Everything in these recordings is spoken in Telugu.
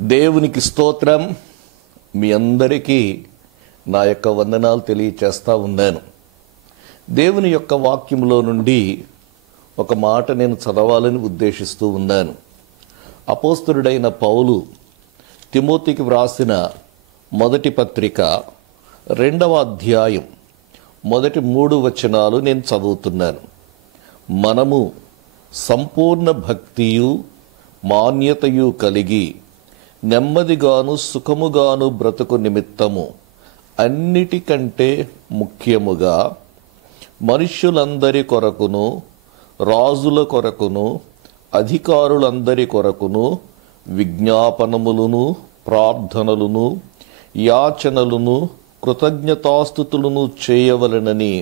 దేవునికి స్తోత్రం. మీ అందరికీ నా యొక్క వందనాలు తెలియచేస్తా ఉన్నాను. దేవుని యొక్క వాక్యంలో నుండి ఒక మాట నేను చదవాలని ఉద్దేశిస్తూ ఉన్నాను. అపోస్తలుడైన పౌలు తిమోతికి వ్రాసిన మొదటి పత్రిక 2వ అధ్యాయం మొదటి 3 వచనాలు నేను చదువుతున్నాను. మనము సంపూర్ణ భక్తియు మాన్యతయు కలిగి నెమ్మదిగాను సుఖముగాను బ్రతుకు నిమిత్తము అన్నిటికంటే ముఖ్యముగా మనుష్యులందరి కొరకును రాజుల కొరకును అధికారులందరి కొరకును విజ్ఞాపనములను ప్రార్థనలను యాచనలను కృతజ్ఞతాస్తుతులను చేయవలెనని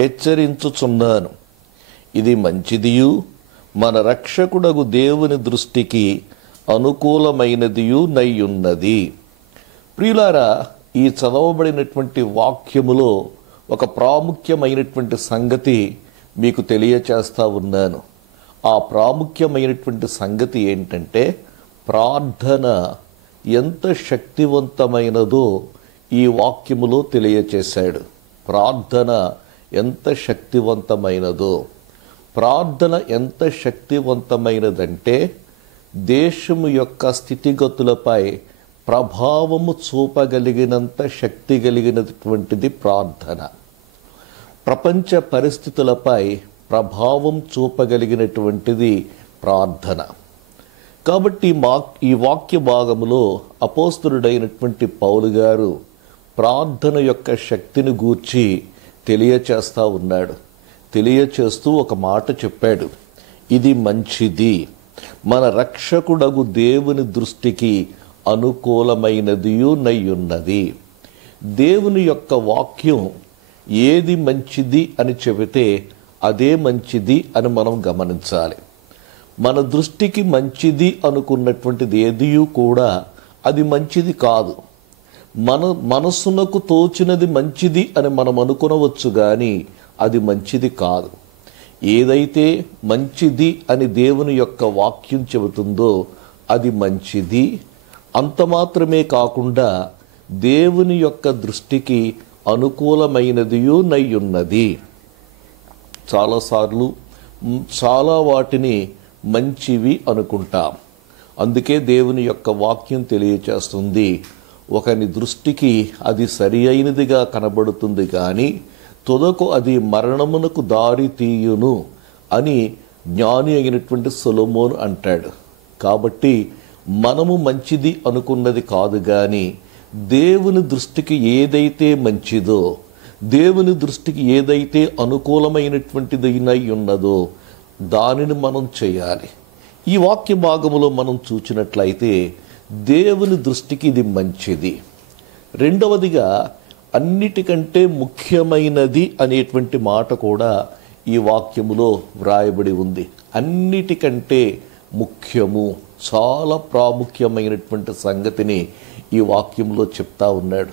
హెచ్చరించుచున్నాను. ఇది మంచిదియు మన రక్షకుడగు దేవుని దృష్టికి అనుకూలమైనదియు నయ్యున్నది. ప్రియులారా, ఈ చదవబడినటువంటి వాక్యములో ఒక ప్రాముఖ్యమైనటువంటి సంగతి మీకు తెలియచేస్తా ఉన్నాను. ఆ ప్రాముఖ్యమైనటువంటి సంగతి ఏంటంటే, ప్రార్థన ఎంత శక్తివంతమైనదో ఈ వాక్యములో తెలియచేశాడు. ప్రార్థన ఎంత శక్తివంతమైనదో. ప్రార్థన ఎంత శక్తివంతమైనదంటే, దేశము యొక్క స్థితిగతులపై ప్రభావము చూపగలిగినంత శక్తి కలిగినటువంటిది ప్రార్థన. ప్రపంచ పరిస్థితులపై ప్రభావం చూపగలిగినటువంటిది ప్రార్థన. కాబట్టి ఈ వాక్య భాగములో అపోస్తలుడైనటువంటి పౌలు గారు ప్రార్థన యొక్క శక్తిని గూర్చి తెలియచేస్తా ఉన్నాడు. తెలియచేస్తూ ఒక మాట చెప్పాడు. ఇది మంచిది, మన రక్షకుడగు దేవుని దృష్టికి అనుకూలమైనదియు నయ్యున్నది. దేవుని యొక్క వాక్యం ఏది మంచిది అని చెబితే అదే మంచిది అని మనం గమనించాలి. మన దృష్టికి మంచిది అనుకున్నటువంటిది ఏదియూ కూడా అది మంచిది కాదు. మన మనస్సునకు తోచినది మంచిది అని మనం అనుకునవచ్చు, కానీ అది మంచిది కాదు. ఏదైతే మంచిది అని దేవుని యొక్క వాక్యం చెబుతుందో అది మంచిది. అంత మాత్రమే కాకుండా దేవుని యొక్క దృష్టికి అనుకూలమైనదియు నయ్యున్నది. చాలాసార్లు చాలా వాటిని మంచివి అనుకుంటాం. అందుకే దేవుని యొక్క వాక్యం తెలియచేస్తుంది, ఒకని దృష్టికి అది సరి అయినదిగా కనబడుతుంది, కానీ తుదకు అది మరణమునకు దారి తీయును అని జ్ఞాని అయినటువంటి సొలొమోను అంటాడు. కాబట్టి మనము మంచిది అనుకున్నది కాదు, కానీ దేవుని దృష్టికి ఏదైతే మంచిదో, దేవుని దృష్టికి ఏదైతే అనుకూలమైనటువంటిదైనా ఉన్నదో దానిని మనం చేయాలి. ఈ వాక్య భాగములో మనం చూచినట్లయితే దేవుని దృష్టికి ఇది మంచిది. రెండవదిగా, అన్నిటికంటే ముఖ్యమైనది అనేటువంటి మాట కూడా ఈ వాక్యములో వ్రాయబడి ఉంది. అన్నిటికంటే ముఖ్యము, చాలా ప్రాముఖ్యమైనటువంటి సంగతిని ఈ వాక్యంలో చెప్తా ఉన్నాడు.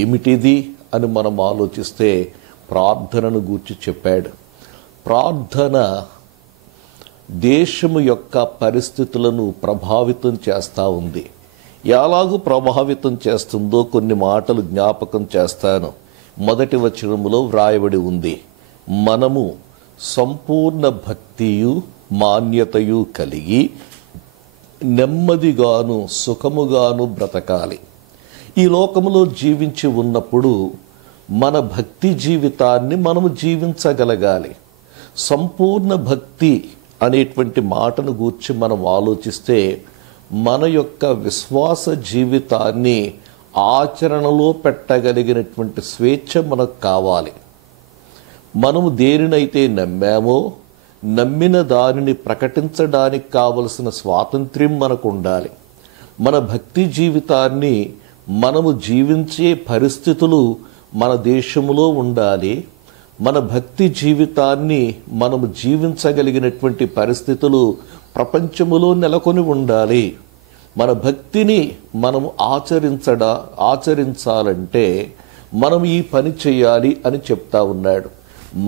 ఏమిటిది అని మనం ఆలోచిస్తే ప్రార్థనను గూర్చి చెప్పాడు. ప్రార్థన దేశము యొక్క పరిస్థితులను ప్రభావితం చేస్తూ ఉంది. ఎలాగూ ప్రభావితం చేస్తుందో కొన్ని మాటలు జ్ఞాపకం చేస్తాను. మొదటి వచనములో వ్రాయబడి ఉంది, మనము సంపూర్ణ భక్తియు మాన్యతయు కలిగి నెమ్మదిగాను సుఖముగాను బ్రతకాలి. ఈ లోకములో జీవించి ఉన్నప్పుడు మన భక్తి జీవితాన్ని మనము జీవించగలగాలి. సంపూర్ణ భక్తి అనేటువంటి మాటను గూర్చి మనం ఆలోచిస్తే, మన యొక్క విశ్వాస జీవితాన్ని ఆచరణలో పెట్టగలిగినటువంటి స్వేచ్ఛ మనకు కావాలి. మనము దేనినైతే నమ్మామో నమ్మిన దానిని ప్రకటించడానికి కావలసిన స్వాతంత్ర్యం మనకు ఉండాలి. మన భక్తి జీవితాన్ని మనము జీవించే పరిస్థితులు మన దేశంలో ఉండాలి. మన భక్తి జీవితాన్ని మనము జీవించగలిగినటువంటి పరిస్థితులు ప్రపంచములో నెలకొని ఉండాలి. మన భక్తిని మనము ఆచరించాలంటే మనం ఈ పని చేయాలి అని చెప్తా ఉన్నాడు.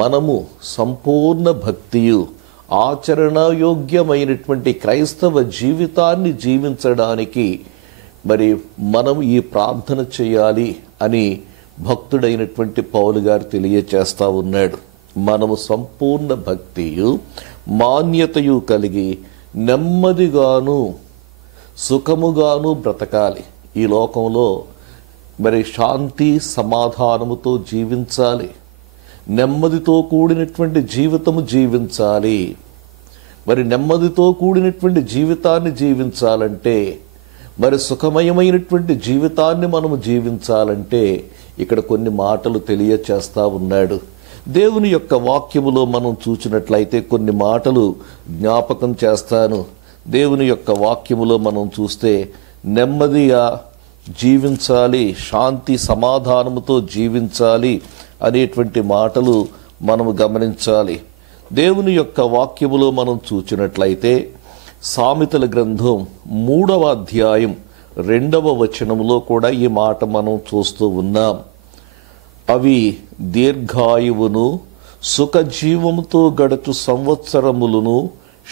మనము సంపూర్ణ భక్తియు ఆచరణయోగ్యమైనటువంటి క్రైస్తవ జీవితాన్ని జీవించడానికి మరి మనం ఈ ప్రార్థన చేయాలి అని భక్తుడైనటువంటి పౌలు గారు తెలియచేస్తా ఉన్నాడు. మనము సంపూర్ణ భక్తియు మాన్యతయు కలిగి నెమ్మదిగాను సుఖముగాను బ్రతకాలి. ఈ లోకంలో మరి శాంతి సమాధానముతో జీవించాలి, నెమ్మదితో కూడినటువంటి జీవితము జీవించాలి. మరి నెమ్మదితో కూడినటువంటి జీవితాన్ని జీవించాలంటే, మరి సుఖమయమైనటువంటి జీవితాన్ని మనము జీవించాలంటే ఇక్కడ కొన్ని మాటలు తెలియచేస్తా ఉన్నాడు. దేవుని యొక్క వాక్యములో మనం చూసినట్లయితే కొన్ని మాటలు జ్ఞాపకం చేస్తాను. దేవుని యొక్క వాక్యములో మనం చూస్తే నెమ్మదిగా జీవించాలి, శాంతి సమాధానముతో జీవించాలి అనేటువంటి మాటలు మనము గమనించాలి. దేవుని యొక్క వాక్యములో మనం చూచినట్లయితే సామెతల గ్రంథం 3వ అధ్యాయం 2వ వచనములో కూడా ఈ మాట మనం చూస్తూ ఉన్నాం. అవి దీర్ఘాయువును సుఖజీవముతో గడుచు సంవత్సరములను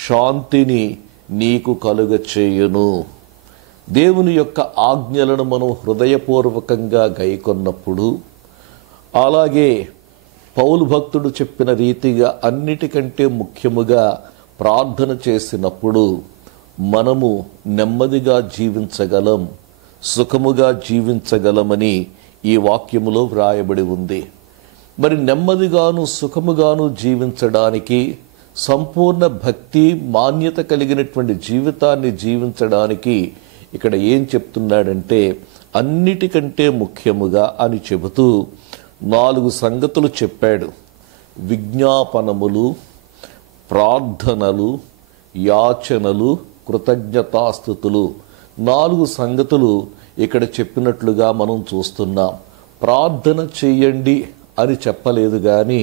శాంతిని నీకు కలుగచేయును. దేవుని యొక్క ఆజ్ఞలను మనం హృదయపూర్వకంగా గైకొన్నప్పుడు, అలాగే పౌలు భక్తుడు చెప్పిన రీతిగా అన్నిటికంటే ముఖ్యముగా ప్రార్థన చేసినప్పుడు మనము నెమ్మదిగా జీవించగలం, సుఖముగా జీవించగలమని ఈ వాక్యములో వ్రాయబడి ఉంది. మరి నెమ్మదిగాను సుఖముగాను జీవించడానికి, సంపూర్ణ భక్తి మాన్యత కలిగినటువంటి జీవితాన్ని జీవించడానికి ఇక్కడ ఏం చెప్తున్నాడంటే అన్నిటికంటే ముఖ్యముగా అని చెబుతూ 4 సంగతులు చెప్పాడు. విజ్ఞాపనములు, ప్రార్థనలు, యాచనలు, కృతజ్ఞతాస్తుతులు. 4 సంగతులు ఇక్కడ చెప్పినట్లుగా మనం చూస్తున్నాం. ప్రార్థన చెయ్యండి అని చెప్పలేదు కానీ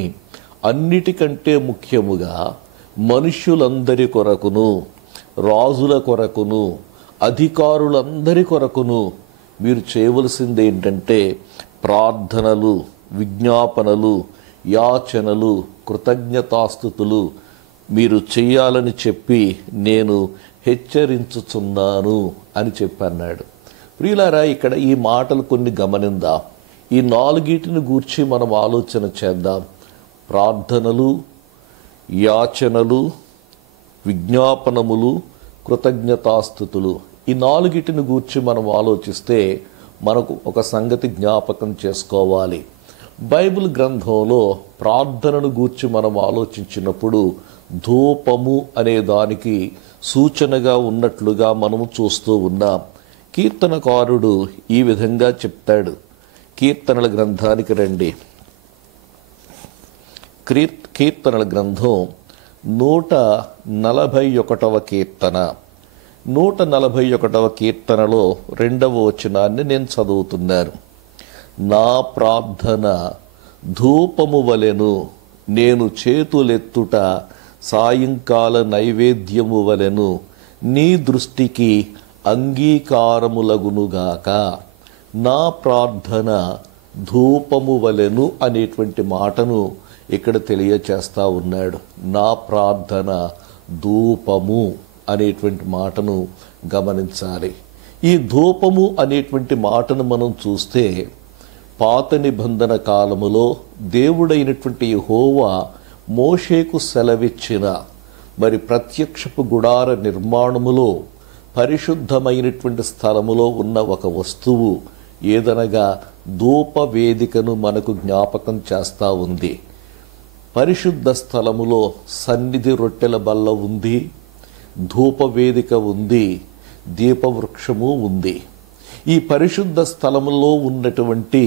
అన్నిటికంటే ముఖ్యముగా మనుష్యులందరి కొరకును, రాజుల కొరకును, అధికారులందరి కొరకును మీరు చేయవలసింది ఏంటంటే ప్రార్థనలు, విజ్ఞాపనలు, యాచనలు, కృతజ్ఞతాస్తుతులు మీరు చెయ్యాలని చెప్పి నేను హెచ్చరించుచున్నాను అని చెప్పన్నాడు. ప్రియులారా, ఇక్కడ ఈ మాటలు కొన్ని గమనిందాం. ఈ 4 గూర్చి మనం ఆలోచన చేద్దాం. ప్రార్థనలు, యాచనలు, విజ్ఞాపనములు, కృతజ్ఞతాస్తుతులు. ఈ 4 గూర్చి మనం ఆలోచిస్తే మనకు ఒక సంగతి జ్ఞాపకం చేసుకోవాలి. బైబిల్ గ్రంథంలో ప్రార్థనను గూర్చి మనం ఆలోచించినప్పుడు ధూపము అనే దానికి సూచనగా ఉన్నట్లుగా మనము చూస్తూ ఉన్నాం. కీర్తనకారుడు ఈ విధంగా చెప్తాడు. కీర్తనల గ్రంథానికి రండి. కీర్తనల గ్రంథం 141వ కీర్తన. 141వ కీర్తనలో 2వ వచనాన్ని నేను చదువుతున్నాను. నా ప్రార్థన ధూపము వలెను, నేను చేతులెత్తుట సాయంకాల నైవేద్యము వలెను, నీ దృష్టికి అంగీకారములగునుగాక. నా ప్రార్థన ధూపము వలెను అనేటువంటి మాటను ఇక్కడ తెలియచేస్తా ఉన్నాడు. నా ప్రార్థన ధూపము అనేటువంటి మాటను గమనించాలి. ఈ ధూపము అనేటువంటి మాటను మనం చూస్తే పాత నిబంధన కాలములో దేవుడైనటువంటి యెహోవా మోషేకు సెలవిచ్చిన మరి ప్రత్యక్షపు గుడార నిర్మాణములో పరిశుద్ధమైనటువంటి స్థలములో ఉన్న ఒక వస్తువు ఏదనగా ధూప వేదికను మనకు జ్ఞాపకం చేస్తా ఉంది. పరిశుద్ధ స్థలములో సన్నిధి రొట్టెల బల్ల ఉంది, ధూపవేదిక ఉంది, దీపవృక్షము ఉంది. ఈ పరిశుద్ధ స్థలములో ఉన్నటువంటి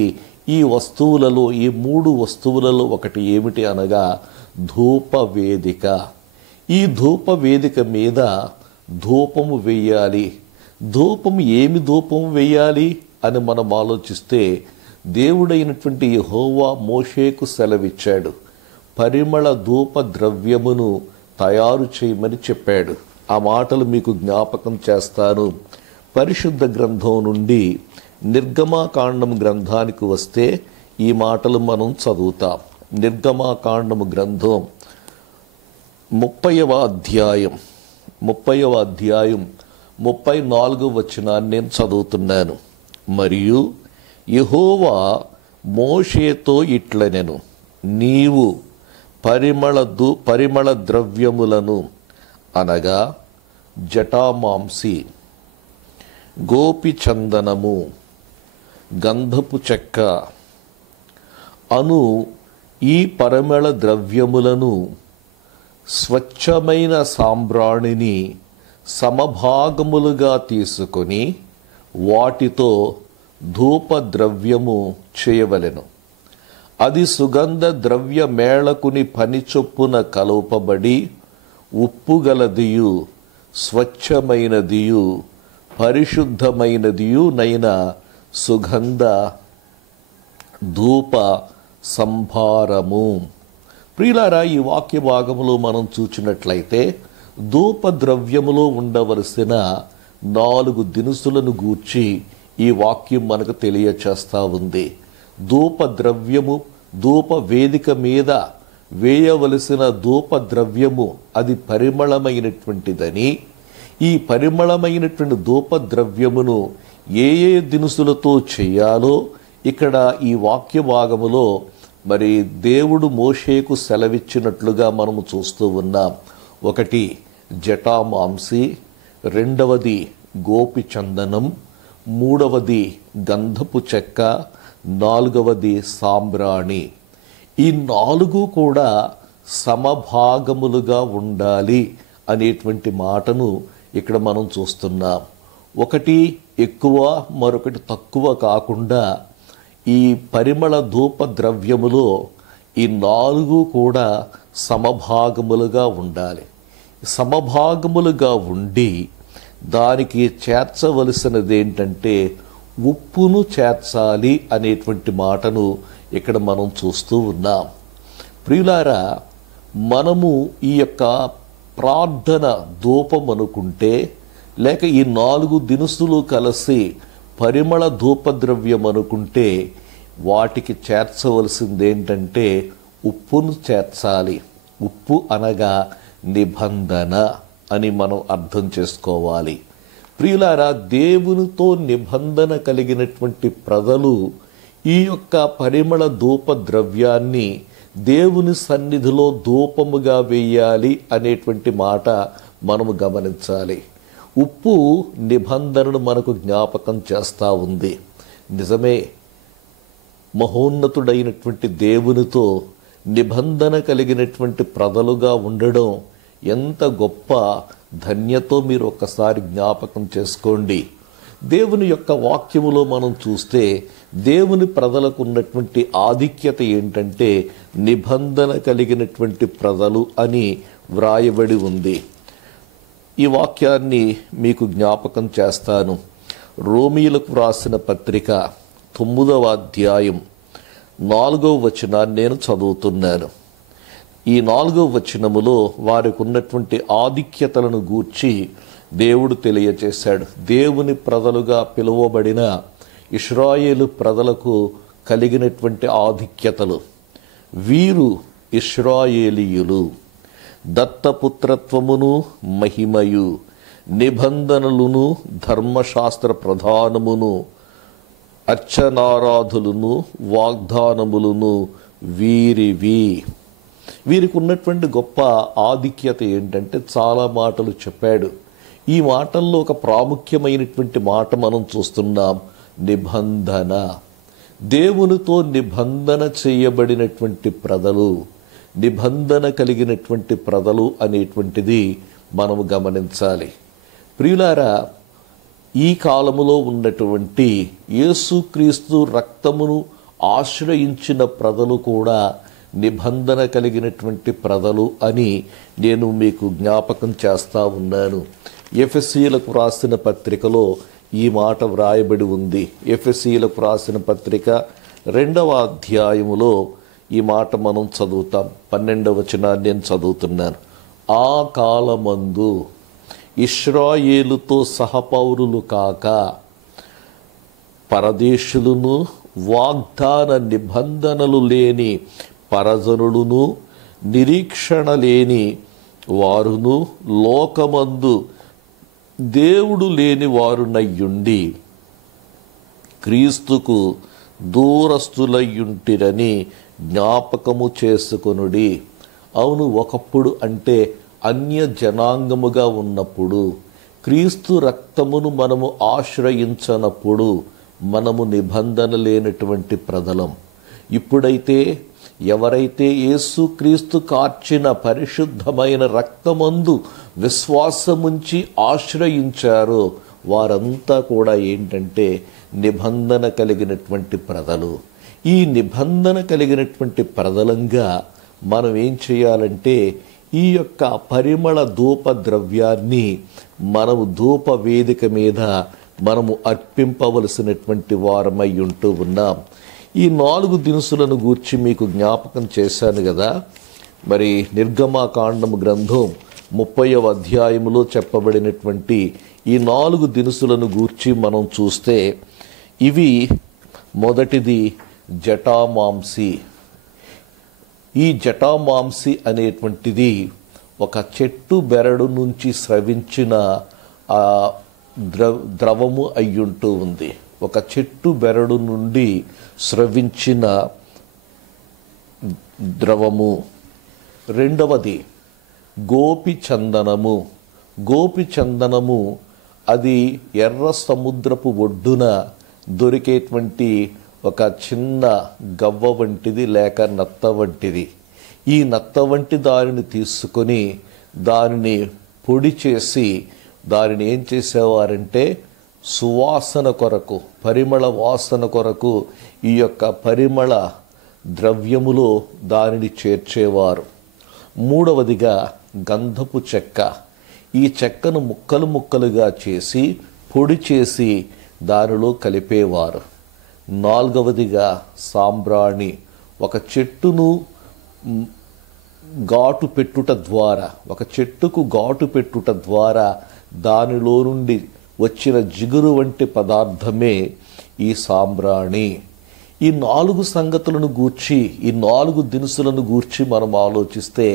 ఈ వస్తువులలో, ఈ 3 వస్తువులలో ఒకటి ఏమిటి అనగా ధూపవేదిక. ఈ ధూపవేదిక మీద ధూపము వేయాలి. ఏమి ధూపము వేయాలి అని మనం ఆలోచిస్తే దేవుడైనటువంటి యెహోవా మోషేకు సెలవిచ్చాడు. పరిమళ ధూప ద్రవ్యమును తయారు చేయమని చెప్పాడు. ఆ మాటలు మీకు జ్ఞాపకం చేస్తాను. పరిశుద్ధ గ్రంథం నుండి నిర్గమాకాండం గ్రంథానికి వస్తే ఈ మాటలు మనం చదువుతాం. నిర్గమాకాండము గ్రంథం 30వ అధ్యాయం 34 వచనాన్ని నేను చదువుతున్నాను. మరియు యెహోవా మోషేతో ఇట్లనెను, నీవు పరిమళ ద్రవ్యములను అనగా జటామాంసి, గోపిచందనము, గంధపు చెక్క అను ఈ పరిమళ ద్రవ్యములను స్వచ్ఛమైన సాంబ్రాణిని సమభాగములుగా తీసుకొని వాటితో ధూపద్రవ్యము చేయవలెను. అది సుగంధ ద్రవ్య మేళకుని పని చొప్పున కలుపబడి ఉప్పుగలదియు స్వచ్ఛమైనదియు పరిశుద్ధమైనదియు నైన సుగంధ ధూప సంభారము. ప్రియులారా, ఈ వాక్య భాగములో మనం చూచినట్లయితే ధూప ద్రవ్యములో ఉండవలసిన 4 దినుసులను గూర్చి ఈ వాక్యం మనకు తెలియచేస్తా ఉంది. ధూప ద్రవ్యము, ధూప వేదిక మీద వేయవలసిన ధూప ద్రవ్యము అది పరిమళమైనటువంటిదని, ఈ పరిమళమైనటువంటి ధూప ద్రవ్యమును ఏ దినుసులతో చేయాలో ఇక్కడ ఈ వాక్య భాగములో మరి దేవుడు మోషేకు సెలవిచ్చినట్లుగా మనము చూస్తూ ఉన్నాం. 1 జటామాంసి, 2 గోపిచందనం, 3 గంధపు చెక్క, 4 సాంబ్రాణి. ఈ 4 కూడా సమభాగములుగా ఉండాలి అనేటువంటి మాటను ఇక్కడ మనం చూస్తున్నాం. ఒకటి ఎక్కువ, మరొకటి తక్కువ కాకుండా ఈ పరిమళ ధూప ద్రవ్యములో ఈ 4 కూడా సమభాగములుగా ఉండాలి. సమభాగములుగా ఉండి దానికి చేర్చవలసినది ఏంటంటే ఉప్పును చేర్చాలి అనేటువంటి మాటను ఇక్కడ మనం చూస్తూ ఉన్నాం. ప్రియులారా, మనము ఈ యొక్క ప్రార్థన ధూపం అనుకుంటే, లేక ఈ 4 దినుసులు కలిసి పరిమళ ధూపద్రవ్యం అనుకుంటే వాటికి చేర్చవలసింది ఏంటంటే ఉప్పును చేర్చాలి. ఉప్పు అనగా నిబంధన అని మనం అర్థం చేసుకోవాలి. ప్రియులారా, దేవునితో నిబంధన కలిగినటువంటి ప్రజలు ఈ యొక్క పరిమళ ధూప ద్రవ్యాన్ని దేవుని సన్నిధిలో ధూపముగా వేయాలి అనేటువంటి మాట మనము గమనించాలి. ఉప్పు నిబంధనను మనకు జ్ఞాపకం చేస్తూ ఉంది. నిజమే, మహోన్నతుడైనటువంటి దేవునితో నిబంధన కలిగినటువంటి ప్రజలుగా ఉండడం ఎంత గొప్ప ధన్యతో మీరు ఒక్కసారి జ్ఞాపకం చేసుకోండి. దేవుని యొక్క వాక్యములో మనం చూస్తే దేవుని ప్రజలకు ఉన్నటువంటి ఆధిక్యత ఏంటంటే నిబంధన కలిగినటువంటి ప్రజలు అని వ్రాయబడి ఉంది. ఈ వాక్యాన్ని మీకు జ్ఞాపకం చేస్తాను. రోమీయులకు రాసిన పత్రిక 9వ అధ్యాయం 4వ వచనాన్ని నేను చదువుతున్నాను. ఈ 4వ వచనములో వారికి ఉన్నటువంటి ఆధిక్యతలను గూర్చి దేవుడు తెలియచేశాడు. దేవుని ప్రజలుగా పిలువబడిన ఇశ్రాయేలు ప్రజలకు కలిగినటువంటి ఆధిక్యతలు. వీరు ఇశ్రాయేలీయులు, దత్తపుత్రత్వమును మహిమయు నిబంధనలను ధర్మశాస్త్ర ప్రధానమును అర్చనారాధులను వాగ్దానములను వీరికి ఉన్నటువంటి గొప్ప ఆధిక్యత ఏంటంటే చాలా మాటలు చెప్పాడు. ఈ మాటల్లో ఒక ప్రాముఖ్యమైనటువంటి మాట మనం చూస్తున్నాం, నిబంధన. దేవునితో నిబంధన చేయబడినటువంటి ప్రజలు, నిబంధన కలిగినటువంటి ప్రజలు అనేటువంటిది మనము గమనించాలి. ప్రియులారా, ఈ కాలములో ఉన్నటువంటి యేసుక్రీస్తు రక్తమును ఆశ్రయించిన ప్రజలు కూడా నిబంధన కలిగినటువంటి ప్రజలు అని నేను మీకు జ్ఞాపకం చేస్తా ఉన్నాను. ఎఫెసీయులకు రాసిన పత్రికలో ఈ మాట వ్రాయబడి ఉంది. ఎఫెసీయులకు రాసిన పత్రిక 2వ అధ్యాయములో ఈ మాట మనం చదువుతాం. 12వ వచనాన్ని నేను చదువుతున్నాను. ఆ కాలమందు ఇశ్రాయేలుతో సహపౌరులు కాక పరదేశులను, వాగ్దాన నిబంధనలు లేని పరజనులను, నిరీక్షణ లేని వారును లోకమందు దేవుడు లేని వారునయ్యుండి క్రీస్తుకు దూరస్తులయ్యుంటిరని జ్ఞాపకము చేసుకొనుడి. అవును, ఒకప్పుడు అంటే అన్య జనాంగముగా ఉన్నప్పుడు, క్రీస్తు రక్తమును మనము ఆశ్రయించనప్పుడు మనము నిబంధన లేనటువంటి ప్రజలం. ఇప్పుడైతే ఎవరైతే యేసుక్రీస్తు కార్చిన పరిశుద్ధమైన రక్తమందు విశ్వాసముంచి ఆశ్రయించారో వారంతా కూడా ఏంటంటే నిబంధన కలిగినటువంటి ప్రజలు. ఈ నిబంధన కలిగినటువంటి ప్రజలంగా మనం ఏం చేయాలంటే ఈ యొక్క పరిమళ ధూప ద్రవ్యాన్ని మనము ధూప వేదిక మీద మనము అర్పింపవలసినటువంటి వారమై ఉంటూ ఉన్నాం. ఈ 4 దినుసులను గూర్చి మీకు జ్ఞాపకం చేశాను కదా. మరి నిర్గమాకాండము గ్రంథం 30వ అధ్యాయములో చెప్పబడినటువంటి ఈ 4 దినుసులను గూర్చి మనం చూస్తే, ఇవి మొదటిది జటామాంసి. ఈ జటామాంసి అనేటువంటిది ఒక చెట్టు బెరడు నుంచి స్రవించిన ద్రవము అయ్యుంటూ ఉంది. ఒక చెట్టు బెరడు నుండి స్రవించిన ద్రవము. రెండవది గోపి చందనము. గోపి చందనము అది ఎర్ర సముద్రపు ఒడ్డున దొరికేటువంటి ఒక చిన్న గవ్వ వంటిది లేక నత్త వంటిది. ఈ నత్త వంటి దానిని తీసుకొని దానిని పొడి చేసి దానిని ఏం చేసేవారంటే సువాసన కొరకు, పరిమళ వాసన కొరకు ఈ యొక్క పరిమళ ద్రవ్యములో దానిని చేర్చేవారు. మూడవదిగా గంధపు చెక్క. ఈ చెక్కను ముక్కలు ముక్కలుగా చేసి పొడి చేసి దానిలో కలిపేవారు. నాలుగవదిగా సాంబ్రాణి. ఒక చెట్టును ఘాటు పెట్టుట ద్వారా, ఒక చెట్టుకు ఘాటు పెట్టుట ద్వారా దానిలో నుండి వచ్చిన జిగురు వంటి పదార్థమే ఈ సాంబ్రాణి. ఈ 4 సంగతులను గూర్చి, ఈ 4 దినుసులను గూర్చి మనం ఆలోచిస్తే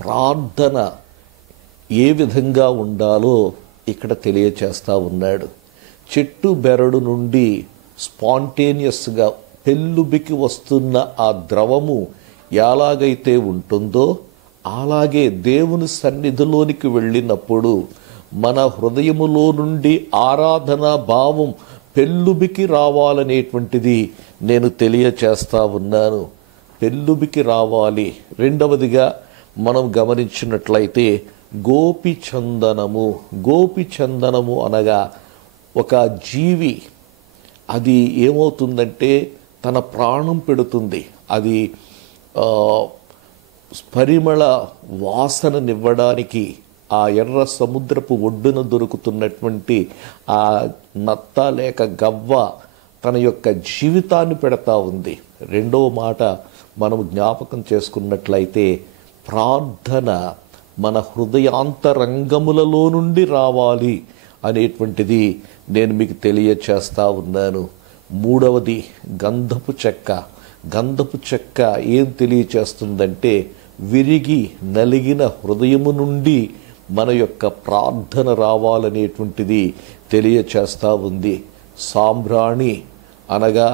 ప్రార్థన ఏ విధంగా ఉండాలో ఇక్కడ తెలియచేస్తా ఉన్నాడు. చెట్టు బెరడు నుండి స్పాంటేనియస్గా పెళ్ళుబికి వస్తున్న ఆ ద్రవము ఎలాగైతే ఉంటుందో అలాగే దేవుని సన్నిధిలోనికి వెళ్ళినప్పుడు మన హృదయములో నుండి ఆరాధనా భావం పెళ్ళుబికి రావాలనేటువంటిది నేను తెలియచేస్తా ఉన్నాను. పెళ్ళుబికి రావాలి. రెండవదిగా మనం గమనించినట్లయితే గోపి చందనము. గోపి చందనము అనగా ఒక జీవి అది ఏమవుతుందంటే తన ప్రాణం పెడుతుంది. అది పరిమళ వాసననివ్వడానికి ఆ ఎర్ర సముద్రపు ఒడ్డున దొరుకుతున్నటువంటి ఆ నత్త లేక గవ్వ తన యొక్క జీవితాన్ని పెడతా ఉంది. రెండవ మాట మనం జ్ఞాపకం చేసుకున్నట్లయితే ప్రార్థన మన హృదయాంతరంగములలో నుండి రావాలి అనేటువంటిది నేను మీకు తెలియచేస్తా ఉన్నాను. మూడవది గంధపు చెక్క. గంధపు చెక్క ఏం తెలియచేస్తుందంటే విరిగి నలిగిన హృదయము నుండి మన యొక్క ప్రార్థన రావాలనేటువంటిది తెలియచేస్తా ఉంది. సాంబ్రాణి అనగా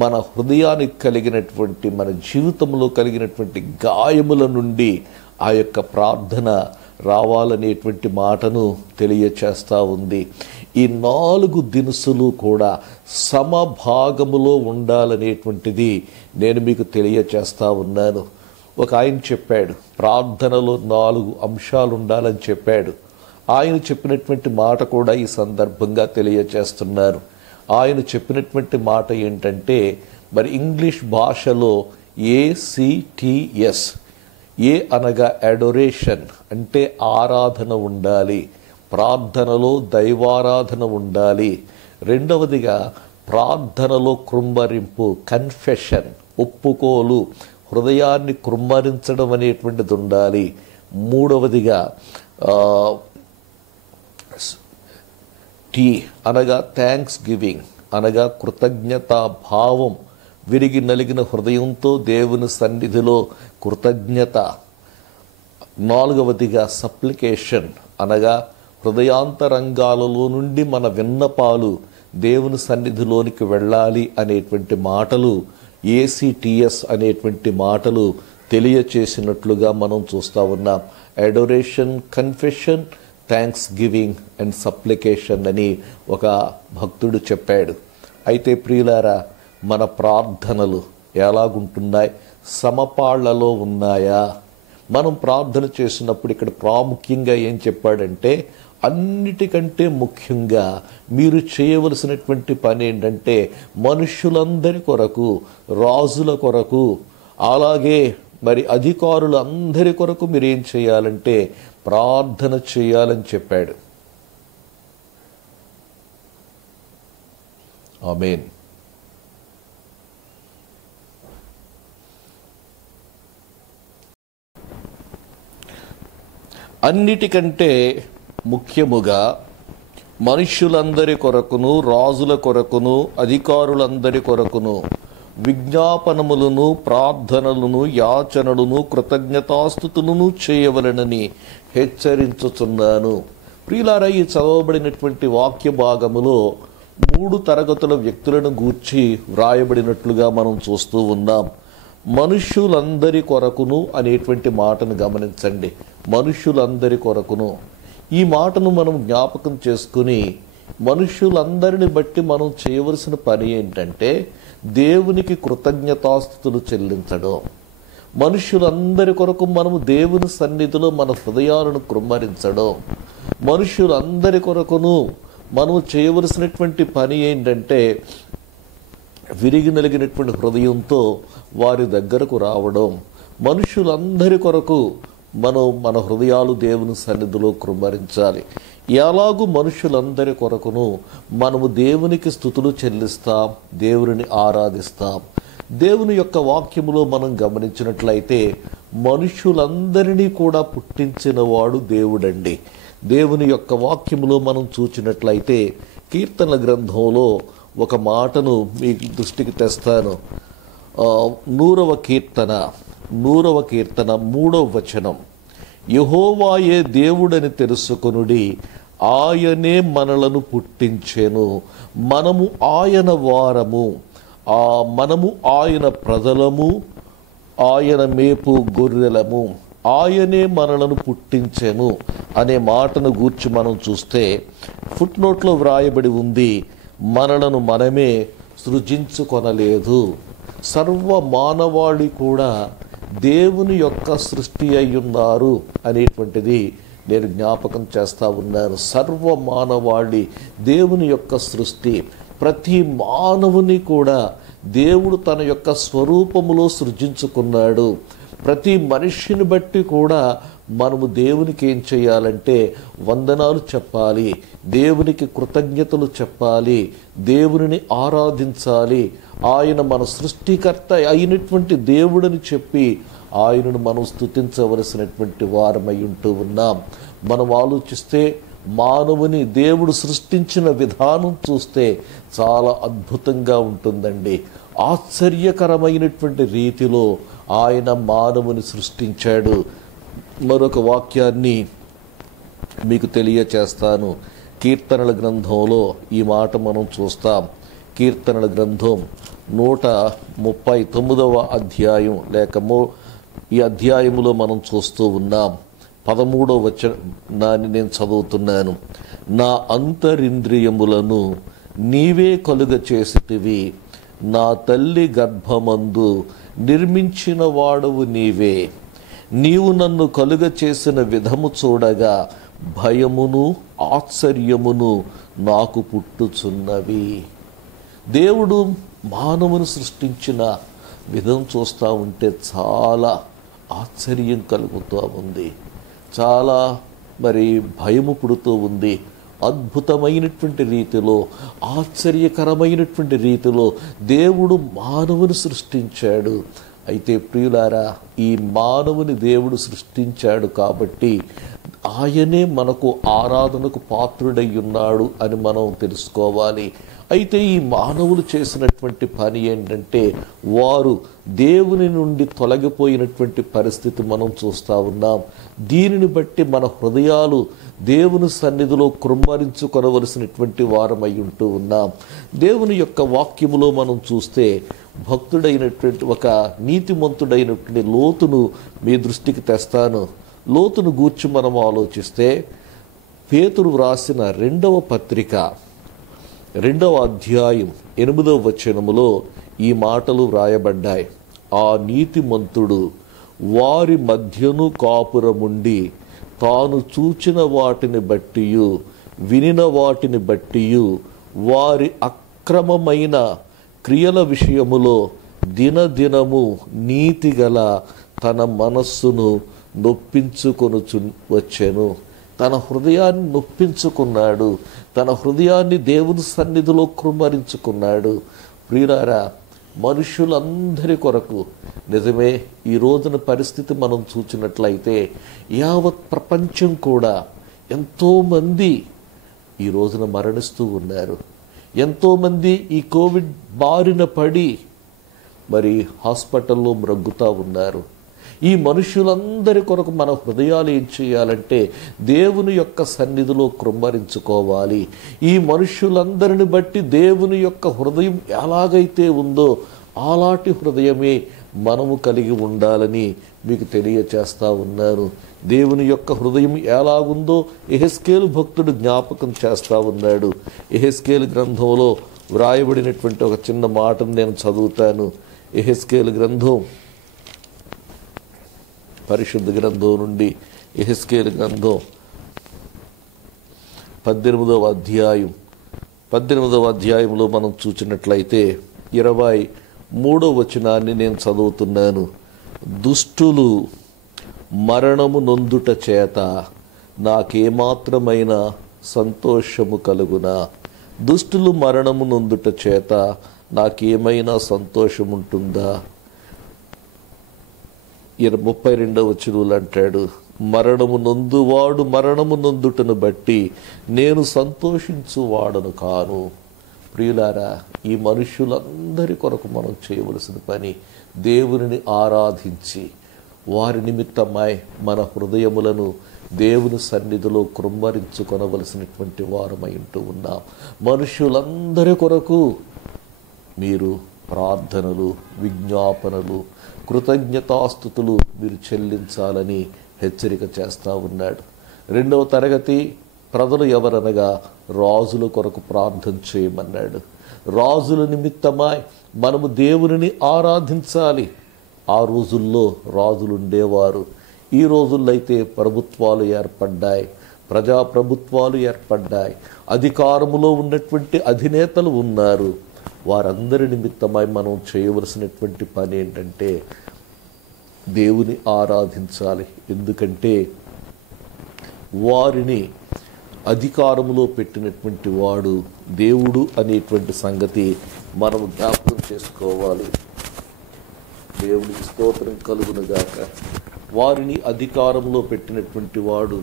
మన హృదయానికి కలిగినటువంటి, మన జీవితంలో కలిగినటువంటి గాయముల నుండి ఆ యొక్క ప్రార్థన రావాలనేటువంటి మాటను తెలియచేస్తా ఉంది. ఈ 4 దినుసులు కూడా సమభాగములో ఉండాలనేటువంటిది నేను మీకు తెలియచేస్తా ఉన్నాను. ఒక ఆయన చెప్పాడు, ప్రార్థనలో 4 అంశాలు ఉండాలని చెప్పాడు. ఆయన చెప్పినటువంటి మాట కూడా ఈ సందర్భంగా తెలియచేస్తున్నారు. ఆయన చెప్పినటువంటి మాట ఏంటంటే, మరి ఇంగ్లీష్ భాషలో ACTS, ఏ అనగా అడోరేషన్ అంటే ఆరాధన ఉండాలి, ప్రార్థనలో దైవారాధన ఉండాలి. రెండవదిగా ప్రార్థనలో కృమ్మరింపు, కన్ఫెషన్, ఒప్పుకోలు, హృదయాన్ని కృమ్మరించడం అనేటువంటిది ఉండాలి. మూడవదిగా టీ అనగా థ్యాంక్స్ గివింగ్ అనగా కృతజ్ఞతా భావం, విరిగి నలిగిన హృదయంతో దేవుని సన్నిధిలో కృతజ్ఞత. నాలుగవదిగా సప్లికేషన్ అనగా హృదయాంతరంగాలలో నుండి మన విన్నపాలు దేవుని సన్నిధిలోనికి వెళ్ళాలి అనేటువంటి మాటలు ఏసీటీఎస్ అనేటువంటి మాటలు తెలియచేసినట్లుగా మనం చూస్తూ ఉన్నాం. Adoration, confession, thanks giving and supplication అని ఒక భక్తుడు చెప్పాడు. అయితే ప్రియులారా, మన ప్రార్థనలు ఎలాగుంటున్నాయి? సమపాళ్లలో ఉన్నాయా? మనం ప్రార్థన చేసినప్పుడు ఇక్కడ ప్రాముఖ్యంగా ఏం చెప్పాడంటే, అన్నిటికంటే ముఖ్యంగా మీరు చేయవలసినటువంటి పని ఏంటంటే మనుషులందరి కొరకు, రాజుల కొరకు, అలాగే మరి అధికారులు అందరి కొరకు మీరు ఏం చేయాలంటే ప్రార్థన చేయాలని చెప్పాడు. ఆమేన్. అన్నిటికంటే ముఖ్యముగా మనుష్యులందరి కొరకును, రాజుల కొరకును, అధికారులందరి కొరకును విజ్ఞాపనములను, ప్రార్థనలను, యాచనలను, కృతజ్ఞతాస్తుతులను చేయవలెనని హెచ్చరించుచున్నాను. ప్రియులారా, ఈ చదవబడినటువంటి వాక్య భాగములో 3 తరగతుల వ్యక్తులను గూర్చి వ్రాయబడినట్లుగా మనం చూస్తూ ఉన్నాం. మనుష్యులందరి కొరకును అనేటువంటి మాటను గమనించండి. మనుష్యులందరి కొరకును. ఈ మాటను మనం జ్ఞాపకం చేసుకుని మనుష్యులందరిని బట్టి మనం చేయవలసిన పని ఏంటంటే దేవునికి కృతజ్ఞతాస్తుతులు చెల్లించడం. మనుష్యులందరి కొరకు మనము దేవుని సన్నిధిలో మన హృదయాలను కృమ్మరించడం. మనుష్యులందరి కొరకును మనము చేయవలసినటువంటి పని ఏంటంటే విరిగి నలిగినటువంటి హృదయంతో వారి దగ్గరకు రావడం. మనుషులందరి కొరకు మన హృదయాలు దేవుని సన్నిధిలో కృమ్మరించాలి. ఎలాగూ మనుషులందరి కొరకును మనము దేవునికి స్తుతులు చెల్లిస్తాం, దేవుని ఆరాధిస్తాం. దేవుని యొక్క వాక్యములో మనం గమనించినట్లయితే మనుషులందరినీ కూడా పుట్టించిన వాడు దేవుడండి. దేవుని యొక్క వాక్యములో మనం చూచినట్లయితే కీర్తనల గ్రంథంలో ఒక మాటను మీ దృష్టికి తెస్తాను. 100వ కీర్తన 3వ వచనం, యెహోవాయే దేవుడని తెలుసుకొనుడి, ఆయనే మనలను పుట్టించెను, మనము ఆయన వారము, మనము ఆయన ప్రజలము, ఆయన మేపు గొర్రెలము, ఆయనే మనలను పుట్టించెను అనే మాటను గూర్చి మనం చూస్తే ఫుట్ నోట్లో వ్రాయబడి ఉంది, మనలను మనమే సృజించుకొనలేదు. సర్వ మానవాళి కూడా దేవుని యొక్క సృష్టి అయ్యున్నారు అనేటువంటిది నేను జ్ఞాపకం చేస్తా ఉన్నాను. సర్వ మానవాళి దేవుని యొక్క సృష్టి. ప్రతి మానవుని కూడా దేవుడు తన యొక్క స్వరూపములో సృజించుకున్నాడు. ప్రతి మనిషిని బట్టి కూడా మనము దేవునికి ఏం చేయాలంటే వందనాలు చెప్పాలి, దేవునికి కృతజ్ఞతలు చెప్పాలి, దేవుని ఆరాధించాలి. ఆయన మన సృష్టికర్త అయినటువంటి దేవుడని చెప్పి ఆయనను మనం స్తుతించవలసినటువంటి వారమై ఉంటూ ఉన్నాం. మనం ఆలోచిస్తే మానవుని దేవుడు సృష్టించిన విధానం చూస్తే చాలా అద్భుతంగా ఉంటుందండి. ఆశ్చర్యకరమైనటువంటి రీతిలో ఆయన మానవుని సృష్టించాడు. మరొక వాక్యాన్ని మీకు తెలియచేస్తాను. కీర్తనల గ్రంథంలో ఈ మాట మనం చూస్తాం. కీర్తనల గ్రంథం 139వ అధ్యాయం ఈ అధ్యాయములో మనం చూస్తూ ఉన్నాం. 13వ వచనాన్ని నేను చదువుతున్నాను. నా అంతరింద్రియములను నీవే కలుగ చేసితివి, నా తల్లి గర్భమందు నిర్మించిన వాడవు నీవే. నీవు నన్ను కలుగ చేసిన విధము చూడగా భయమును ఆశ్చర్యమును నాకు పుట్టుచున్నవి. దేవుడు మానవుని సృష్టించిన విధం చూస్తూ ఉంటే చాలా ఆశ్చర్యం కలుగుతూ ఉంది, చాలా భయము పుడుతూ ఉంది. అద్భుతమైనటువంటి రీతిలో, ఆశ్చర్యకరమైనటువంటి రీతిలో దేవుడు మానవుని సృష్టించాడు. అయితే ప్రియులారా, ఈ మానవుని దేవుడు సృష్టించాడు కాబట్టి ఆయనే మనకు ఆరాధనకు పాత్రుడై ఉన్నాడు అని మనం తెలుసుకోవాలి. అయితే ఈ మానవులు చేసినటువంటి పని ఏంటంటే వారు దేవుని నుండి తొలగిపోయినటువంటి పరిస్థితి మనం చూస్తూ ఉన్నాం. దీనిని బట్టి మన హృదయాలు దేవుని సన్నిధిలో కృమ్మరించుకొనవలసినటువంటి వారమై ఉంటూ ఉన్నాం. దేవుని యొక్క వాక్యములో మనం చూస్తే భక్తుడైనటువంటి ఒక నీతిమంతుడైనటువంటి లోతును మీ దృష్టికి తెస్తాను. లోతును గూర్చి మనం ఆలోచిస్తే పేతురు వ్రాసిన 2వ పత్రిక 2వ అధ్యాయం 8వ వచనములో ఈ మాటలు వ్రాయబడ్డాయి. ఆ నీతిమంతుడు వారి మధ్యను కాపురముండి తాను చూచిన వాటిని బట్టియు వినిన వాటిని బట్టియు వారి అక్రమమైన క్రియల విషయములో దినదినము నీతిగల తన మనస్సును నొప్పించుకొనుచు వచ్చెను. తన హృదయాన్ని నొప్పించుకున్నాడు. తన హృదయాన్ని దేవుని సన్నిధిలో కృమ్మరించుకున్నాడు. ప్రియులారా, మనుషులందరి కొరకు నిజమే ఈ రోజున పరిస్థితి మనం చూచినట్లయితే యావత్ ప్రపంచం కూడా ఎంతోమంది ఈ రోజున మరణిస్తూ ఉన్నారు. ఎంతోమంది ఈ కోవిడ్ బారిన పడి మరి హాస్పిటల్లో మ్రగ్గుతూ ఉన్నారు. ఈ మనుషులందరి కొరకు మన హృదయాలు ఏం చేయాలంటే దేవుని యొక్క సన్నిధిలో కృమ్మరించుకోవాలి. ఈ మనుషులందరిని బట్టి దేవుని యొక్క హృదయం ఎలాగైతే ఉందో అలాంటి హృదయమే మనము కలిగి ఉండాలని మీకు తెలియచేస్తా ఉన్నాను. దేవుని యొక్క హృదయం ఎలాగుందో యెహెజ్కేలు భక్తుడు జ్ఞాపకం చేస్తూ ఉన్నాడు. యెహెజ్కేలు గ్రంథంలో వ్రాయబడినటువంటి ఒక చిన్న మాటను నేను చదువుతాను. యెహెజ్కేలు గ్రంథం, పరిశుద్ధ గ్రంథం నుండి యెహెజ్కేలు గ్రంథం 18వ అధ్యాయంలో మనం చూసినట్లయితే 23వ వచనాన్ని నేను చదువుతున్నాను. దుష్టులు మరణము నొందుట చేత నాకేమాత్రమైన సంతోషము కలుగునా? దుష్టులు మరణము నొందుట చేత నాకేమైనా సంతోషం ఉంటుందా? 32వ వచనంలో అంటాడు, మరణము నొందువాడు మరణము నొందుటను బట్టి నేను సంతోషించువాడను కాను. ప్రియులారా, ఈ మనుషులందరి కొరకు మనం చేయవలసిన పని దేవునిని ఆరాధించి వారి నిమిత్తమై మన హృదయములను దేవుని సన్నిధిలో కృమ్మరించుకొనవలసినటువంటి వారమై ఉంటూ ఉన్నాం. మనుషులందరి కొరకు మీరు ప్రార్థనలు, విజ్ఞాపనలు, కృతజ్ఞతాస్తుతులు మీరు చెల్లించాలని హెచ్చరిక చేస్తూ ఉన్నాడు. 2వ తరగతి ప్రజలు ఎవరనగా రాజుల కొరకు ప్రార్థన చేయమన్నాడు. రాజుల నిమిత్తమై మనము దేవునిని ఆరాధించాలి. ఆ రోజుల్లో రాజులు ఉండేవారు. ఈ రోజుల్లో అయితే ప్రభుత్వాలు ఏర్పడ్డాయి, ప్రజాప్రభుత్వాలు ఏర్పడ్డాయి, అధికారములో ఉన్నటువంటి అధినేతలు ఉన్నారు. వారందరి నిమిత్తమై మనం చేయవలసినటువంటి పని ఏంటంటే దేవుని ఆరాధించాలి. ఎందుకంటే వారిని అధికారంలో పెట్టినటువంటి వాడు దేవుడు అనేటువంటి సంగతి మనం జ్ఞాపకం చేసుకోవాలి. దేవునికి స్తోత్రం కలుగునుగాక. వారిని అధికారంలో పెట్టినటువంటి వాడు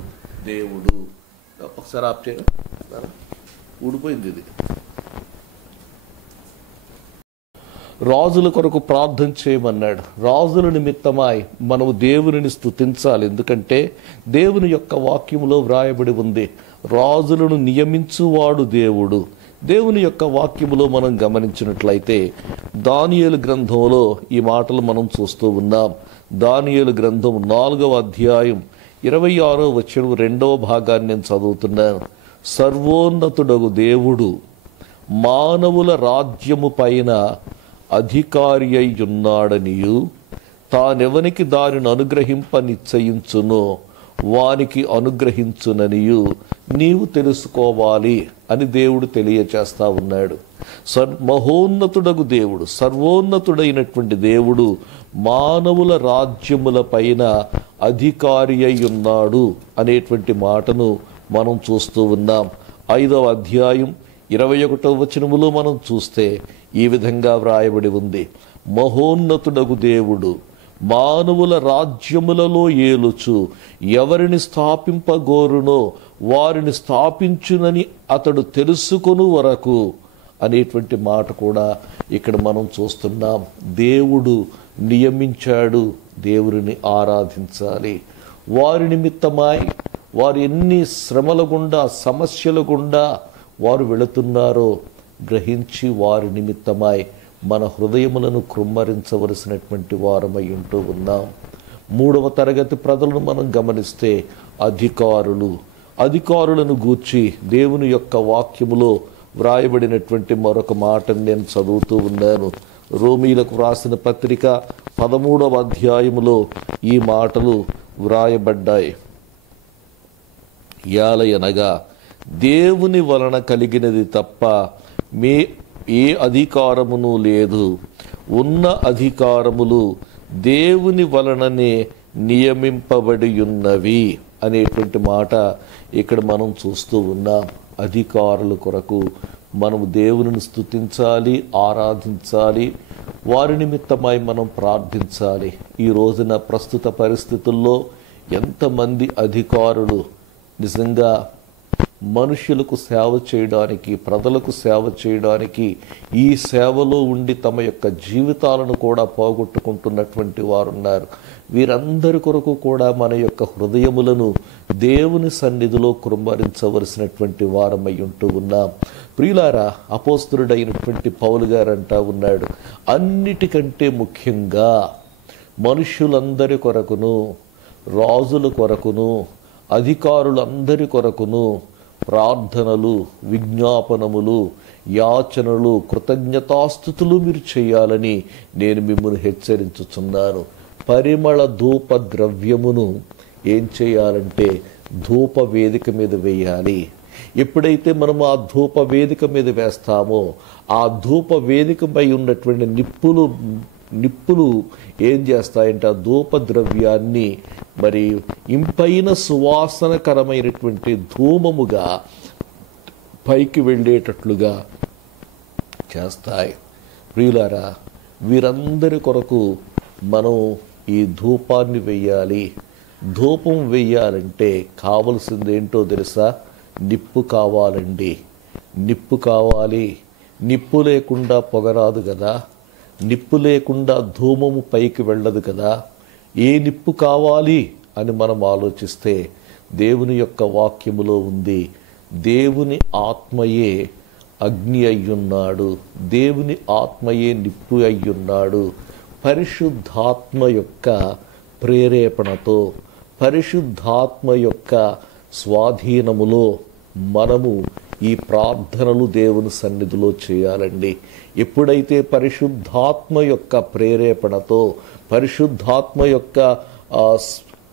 దేవుడు. ఒకసారి ఆప్ చేయగా ఊడిపోయింది ఇది. రాజుల కొరకు ప్రార్థన చేయమన్నాడు. రాజుల నిమిత్తమై మనము దేవునిని స్తుతించాలి. ఎందుకంటే దేవుని యొక్క వాక్యములో వ్రాయబడి ఉంది, రాజులను నియమించువాడు దేవుడు. దేవుని యొక్క వాక్యములో మనం గమనించినట్లయితే దానియేలు గ్రంథంలో ఈ మాటలు మనం చూస్తూ ఉన్నాం. దానియేలు గ్రంథం 4వ అధ్యాయం 26వ వచనం 2వ భాగాన్ని నేను చదువుతున్నాను. సర్వోన్నతుడగు దేవుడు మానవుల రాజ్యము పైన అధికారి అయ్యున్నాడనియు తానెవనికి దానిని అనుగ్రహింప నిశ్చయించునో వానికి అనుగ్రహించుననియు నీవు తెలుసుకోవాలి అని దేవుడు తెలియచేస్తా ఉన్నాడు. మహోన్నతుడగు దేవుడు, సర్వోన్నతుడైనటువంటి దేవుడు మానవుల రాజ్యముల పైన అధికారి అయి ఉన్నాడు అనేటువంటి మాటను మనం చూస్తూ ఉన్నాం. 5వ అధ్యాయం 21వ వచనములో మనం చూస్తే ఈ విధంగా వ్రాయబడి ఉంది, మహోన్నతుడగు దేవుడు మానవుల రాజ్యములలో ఏలుచు ఎవరిని స్థాపింపగోరునో వారిని స్థాపించునని అతడు తెలుసుకొను వరకు అనేటువంటి మాట కూడా ఇక్కడ మనం చూస్తున్నాం. దేవుడు నియమించాడు, దేవుడిని ఆరాధించాలి. వారి నిమిత్తమై వారు ఎన్ని శ్రమల గుండా, సమస్యల గుండా వారు వెళుతున్నారో గ్రహించి వారి నిమిత్తమై మన హృదయములను కృమ్మరించవలసినటువంటి వారమై ఉంటూ ఉన్నాం. 3వ తరగతి ప్రజలను మనం గమనిస్తే అధికారులను గూర్చి దేవుని యొక్క వాక్యములో వ్రాయబడినటువంటి మరొక మాటను నేను చదువుతూ ఉన్నాను. రోమీలకు వ్రాసిన పత్రిక 13వ అధ్యాయములో ఈ మాటలు వ్రాయబడ్డాయి. యాలయనగా దేవుని వలన కలిగినది తప్ప ఏ అధికారమును లేదు, ఉన్న అధికారములు దేవుని వలననే నియమింపబడి ఉన్నవి అనేటువంటి మాట ఇక్కడ మనం చూస్తూ ఉన్నాం. అధికారుల కొరకు మనము దేవుని స్తుతించాలి, ఆరాధించాలి, వారి నిమిత్తమై మనం ప్రార్థించాలి. ఈ రోజున ప్రస్తుత పరిస్థితుల్లో ఎంతమంది అధికారులు నిజంగా మనుషులకు సేవ చేయడానికి, ప్రజలకు సేవ చేయడానికి ఈ సేవలో ఉండి తమ యొక్క జీవితాలను కూడా పోగొట్టుకుంటున్నటువంటి వారు ఉన్నారు. వీరందరి కొరకు కూడా మన యొక్క హృదయములను దేవుని సన్నిధిలో కృమ్మరించవలసినటువంటి వారమై ఉంటూ ఉన్నాం. ప్రియులారా, అపోస్తలుడైనటువంటి పౌలు గారు అంటా ఉన్నాడు, అన్నిటికంటే ముఖ్యంగా మనుషులందరి కొరకును, రాజుల కొరకును, అధికారులందరి కొరకును ప్రార్థనలు, విజ్ఞాపనములు, యాచనలు, కృతజ్ఞతాస్తుతులు మీరు చేయాలని నేను మిమ్మల్ని హెచ్చరించుచున్నాను. పరిమళ ధూప ద్రవ్యమును ఏం చేయాలంటే ధూప వేదిక మీద వేయాలి. ఎప్పుడైతే మనం ఆ ధూప వేదిక మీద వేస్తామో ఆ ధూప వేదికపై ఉన్నటువంటి నిప్పులు ఏం చేస్తాయంటే ఆ ధూప ద్రవ్యాన్ని మరి ఇంపైన సువాసనకరమైనటువంటి ధూమముగా పైకి వెళ్ళేటట్లుగా చేస్తాయి. ప్రియులారా, వీరందరి కొరకు మనం ఈ ధూపాన్ని వెయ్యాలి. ధూపం వెయ్యాలంటే కావలసింది ఏంటో తెలుసా? నిప్పు కావాలండి. నిప్పు కావాలి. నిప్పు లేకుండా పొగరాదు కదా, నిప్పు లేకుండా ధూమము పైకి వెళ్ళదు కదా. ఏ నిప్పు కావాలి అని మనం ఆలోచిస్తే దేవుని యొక్క వాక్యములో ఉంది, దేవుని ఆత్మయే అగ్ని అయ్యున్నాడు, దేవుని ఆత్మయే నిప్పు అయ్యున్నాడు. పరిశుద్ధాత్మ యొక్క ప్రేరేపణతో, పరిశుద్ధాత్మ యొక్క స్వాధీనములో మనము ఈ ప్రార్థనలు దేవుని సన్నిధిలో చేయాలండి. ఎప్పుడైతే పరిశుద్ధాత్మ యొక్క ప్రేరేపణతో, పరిశుద్ధాత్మ యొక్క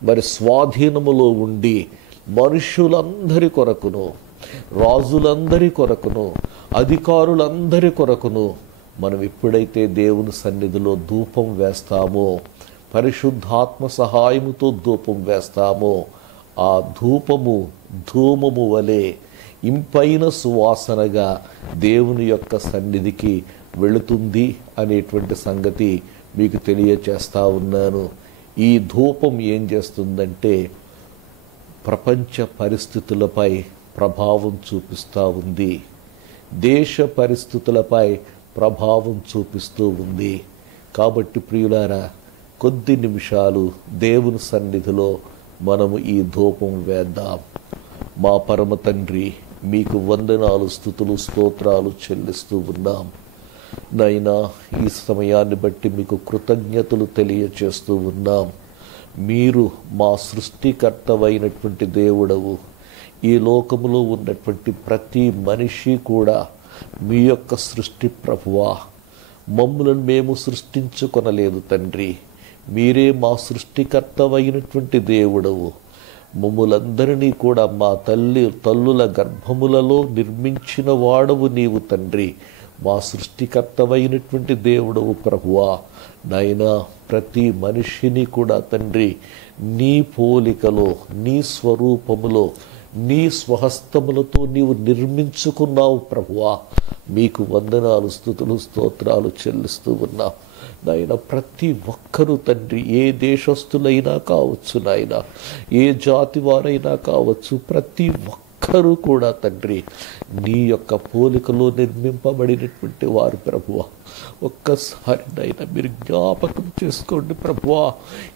మరి స్వాధీనములో ఉండి మనుషులందరి కొరకును, రాజులందరి కొరకును, అధికారులందరి కొరకును మనం ఎప్పుడైతే దేవుని సన్నిధిలో ధూపం వేస్తామో, పరిశుద్ధాత్మ సహాయముతో ధూపం వేస్తామో, ఆ ధూమము వలె ఇంపైన సువాసనగా దేవుని యొక్క సన్నిధికి వెళుతుంది అనేటువంటి సంగతి మీకు తెలియచేస్తా ఉన్నాను. ఈ ధూపం ఏం చేస్తుందంటే ప్రపంచ పరిస్థితులపై ప్రభావం చూపిస్తూ ఉంది, దేశ పరిస్థితులపై ప్రభావం చూపిస్తూ ఉంది. కాబట్టి ప్రియులారా, కొద్ది నిమిషాలు దేవుని సన్నిధిలో మనము ఈ ధూపం వేద్దాం. మా పరమ తండ్రి, మీకు వందనాలు, స్తుతులు, స్తోత్రాలు చెల్లిస్తూ ఉన్నాం. నైనా ఈ సమయాన్ని బట్టి మీకు కృతజ్ఞతలు తెలియచేస్తూ ఉన్నాం. మీరు మా సృష్టికర్తవైనటువంటి దేవుడవు. ఈ లోకములో ఉన్నటువంటి ప్రతి మనిషి కూడా మీ యొక్క సృష్టి ప్రభువా. మమ్ములను మేము సృష్టించుకొనలేదు తండ్రి, మీరే మా సృష్టికర్తవైనటువంటి దేవుడవు. మమ్ములందరినీ కూడా మా తల్లుల గర్భములలో నిర్మించిన వాడవు నీవు తండ్రి. మా సృష్టికర్తవైనటువంటి దేవుడవు ప్రభువా. నాయనా, ప్రతి మనిషిని కూడా తండ్రి నీ పోలికలో, నీ స్వరూపములో నీ స్వహస్తములతో నీవు నిర్మించుకున్నావు ప్రభువా. మీకు వందనాలు, స్తుతులు, స్తోత్రాలు చెల్లిస్తూ ఉన్నాం నాయన. ప్రతి ఒక్కరూ తండ్రి, ఏ దేశస్థులైనా కావచ్చు నాయన, ఏ జాతి వారైనా కావచ్చు, ప్రతి ఒక్కరూ కూడా తండ్రి నీ యొక్క పోలికలో నిర్మింపబడినటువంటి వారు ప్రభువా. ఒక్కసారి నాయన మీరు జ్ఞాపకం చేసుకోండి ప్రభువా.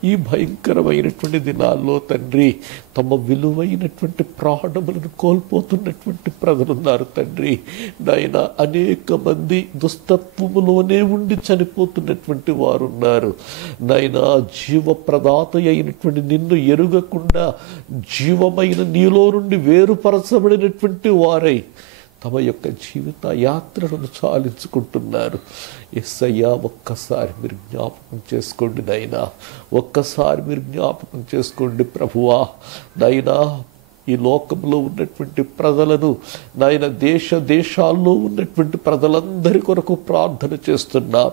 ఈ భయంకరమైనటువంటి దినాల్లో తండ్రి తమ విలువైనటువంటి ప్రాణములను కోల్పోతున్నటువంటి ప్రజలున్నారు తండ్రి నాయన. అనేక మంది దుస్తత్వములోనే ఉండి చనిపోతున్నటువంటి వారు ఉన్నారు నాయన. జీవప్రదాత అయినటువంటి నిన్ను ఎరుగకుండా జీవమైన నీలో నుండి వేరుపరచబడినటువంటి వారై తమ యొక్క జీవిత యాత్రలను చాలించుకుంటున్నారు. యేసయ్యా, ఒక్కసారి మీరు జ్ఞాపకం చేసుకోండి నాయనా. ఒక్కసారి మీరు జ్ఞాపకం చేసుకోండి ప్రభువా. నాయనా, ఈ లోకంలో ఉన్నటువంటి ప్రజలను నాయన, దేశాల్లో ఉన్నటువంటి ప్రజలందరి కొరకు ప్రార్థన చేస్తున్నా.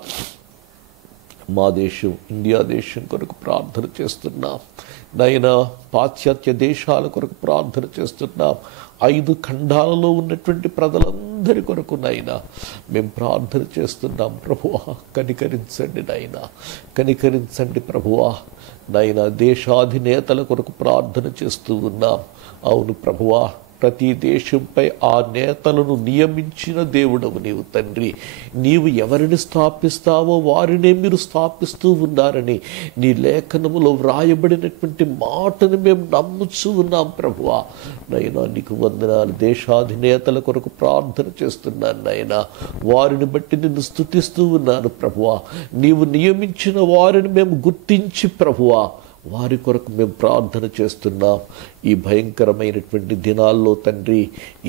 మా దేశం, ఇండియా దేశం కొరకు ప్రార్థన చేస్తున్నాం నాయనా. పాశ్చాత్య దేశాల కొరకు ప్రార్థన చేస్తున్నాం. 5 ఖండాలలో ఉన్నటువంటి ప్రజలందరి కొరకు నాయనా మేము ప్రార్థన చేస్తున్నాం ప్రభువా. కనికరించండి నాయనా, కనికరించండి ప్రభువా. నాయనా, దేశాధినేతల కొరకు ప్రార్థన చేస్తూ ఉన్నాం. అవును ప్రభువా, ప్రతి దేశంపై ఆ నేతలను నియమించిన దేవుడవు నీవు తండ్రి. నీవు ఎవరిని స్థాపిస్తావో వారినే మీరు స్థాపిస్తూ ఉన్నారని నీ లేఖనములో వ్రాయబడినటువంటి మాటను మేము నమ్ముచూ ఉన్నాం ప్రభువా. నైనా నీకు వందనాలు. దేశాధినేతల కొరకు ప్రార్థన చేస్తున్నాను నాయనా. వారిని బట్టి నిన్ను స్తుతిస్తూ ఉన్నాను ప్రభువా. నీవు నియమించిన వారిని మేము గుర్తించి ప్రభువా వారి కొరకు మేము ప్రార్థన చేస్తున్నాం. ఈ భయంకరమైనటువంటి దినాల్లో తండ్రి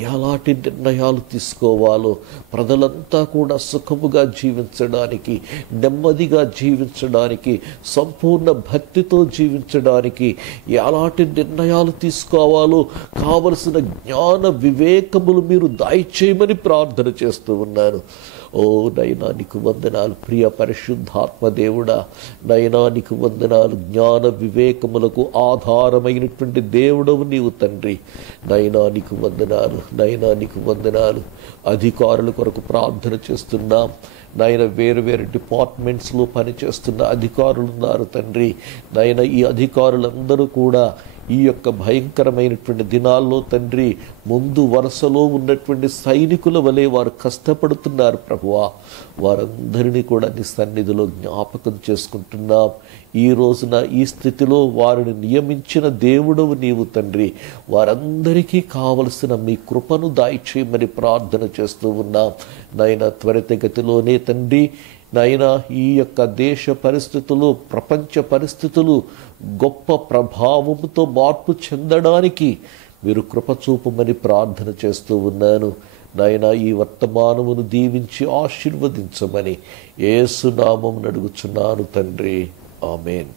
ఎలాంటి నిర్ణయాలు తీసుకోవాలో, ప్రజలంతా కూడా సుఖముగా జీవించడానికి, నెమ్మదిగా జీవించడానికి, సంపూర్ణ భక్తితో జీవించడానికి ఎలాంటి నిర్ణయాలు తీసుకోవాలో కావలసిన జ్ఞాన వివేకములు మీరు దయచేయమని ప్రార్థన చేస్తూ ఉన్నాను. ఓ నైనా నీకు వందనాలు. ప్రియ పరిశుద్ధాత్మ దేవుడా, నైనా నీకు వందనాలు. జ్ఞాన వివేకములకు ఆధారమైనటువంటి దేవుడవు నీవు తండ్రి. నైనా నీకు వందనాలు, నైనా నీకు వందనాలు. అధికారుల కొరకు ప్రార్థన చేస్తున్నాం నాయన. వేరు వేరు డిపార్ట్మెంట్స్లో పనిచేస్తున్న అధికారులు ఉన్నారు తండ్రి. నాయన, ఈ అధికారులందరూ కూడా ఈ యొక్క భయంకరమైనటువంటి దినాల్లో తండ్రి ముందు వరుసలో ఉన్నటువంటి సైనికుల వలె వారు కష్టపడుతున్నారు ప్రభువా. వారందరినీ కూడా నీ సన్నిధిలో జ్ఞాపకం చేసుకుంటున్నాం. ఈ రోజున ఈ స్థితిలో వారిని నియమించిన దేవుడవు నీవు తండ్రి. వారందరికీ కావలసిన మీ కృపను దయచేయమని ప్రార్థన చేస్తూ ఉన్నాం నాయన. త్వరితగతిలోనే తండ్రి నాయనా, ఈ యొక్క దేశ పరిస్థితులు, ప్రపంచ పరిస్థితులు గొప్ప ప్రభావంతో మార్పు చెందడానికి మీరు కృప చూపమని ప్రార్థన చేస్తూ ఉన్నాను నాయనా. ఈ వర్తమానమును దీవించి ఆశీర్వదించమని యేసు నామమున అడుగుచున్నాను తండ్రి. ఆమేన్.